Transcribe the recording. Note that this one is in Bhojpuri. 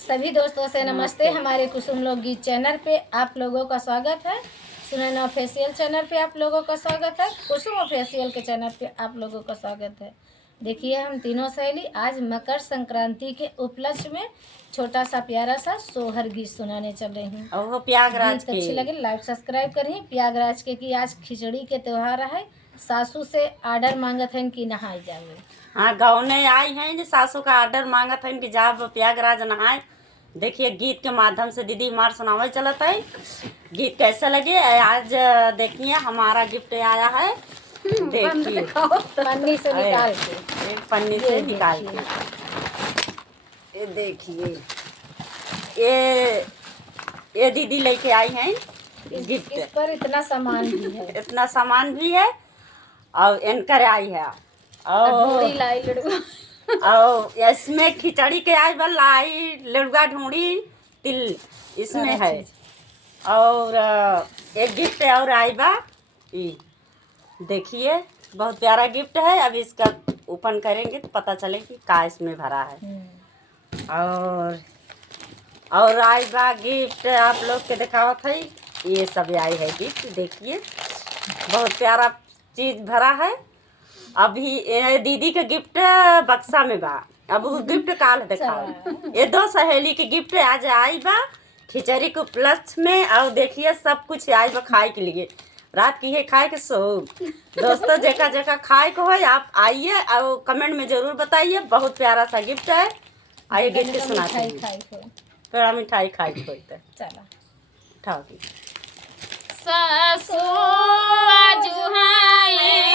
सभी दोस्तों से नमस्ते। हमारे कुसुम लोकगीत चैनल पे आप लोगों का स्वागत है। सुनैना ऑफिशियल चैनल पे आप लोगों का स्वागत है। कुसुम ऑफिशियल के चैनल पे आप लोगों का स्वागत है। देखिए, हम तीनों सहेली आज मकर संक्रांति के उपलक्ष्य में छोटा सा प्यारा सा सोहर गीत सुनाने चल रही हूँ। और वो प्रयागराज गीत अच्छी लगे लाइक सब्सक्राइब करें। प्रयागराज के कि आज खिचड़ी के त्योहार है। सासू से आर्डर मांगत है कि नहाए जावे। हाँ, गाँव ने आई हैं जो सासू का ऑर्डर मांगत है कि जाब प्रयागराज नहाए। देखिए, गीत के माध्यम से दीदी हमार सुनावे चलत है। गीत कैसा लगे आज देखिए, हमारा गिफ्ट आया है। देखिए पन्नी से निकाल के, एक पन्नी से निकाल के ये देखिए, ये दीदी लेके आई हैं गिफ्ट। इस पर इतना सामान भी है। इतना सामान भी है और एनकर आई है और लाई लड़ुआ और इसमें खिचड़ी के आई बल लाई लड़ुआ ढूंढी तिल इसमें है। और एक गिफ्ट और आई बा ये देखिए, बहुत प्यारा गिफ्ट है। अब इसका ओपन करेंगे तो पता चले कि का इसमें भरा है। और आई बा गिफ्ट आप लोग के दिखावत है। ये सब आई है गिफ्ट। देखिए, बहुत प्यारा चीज़ भरा है। अभी ये दीदी के गिफ्ट बक्सा में बा। अब वो गिफ्ट काल दिखाओ। ये दो सहेली के गिफ्ट आज आई बा खिचड़ी के उपलक्ष्य में। और देखिए, सब कुछ आई बा खाए के लिए। रात की है खाए के सो दोस्तों, जेका जेका खाए को है आप आइए और कमेंट में जरूर बताइए। बहुत प्यारा सा गिफ्ट है। आइए गिफ्ट सुनाते हैं। पेड़ा मिठाई खाई को चला उठाओ। सासू जुहाए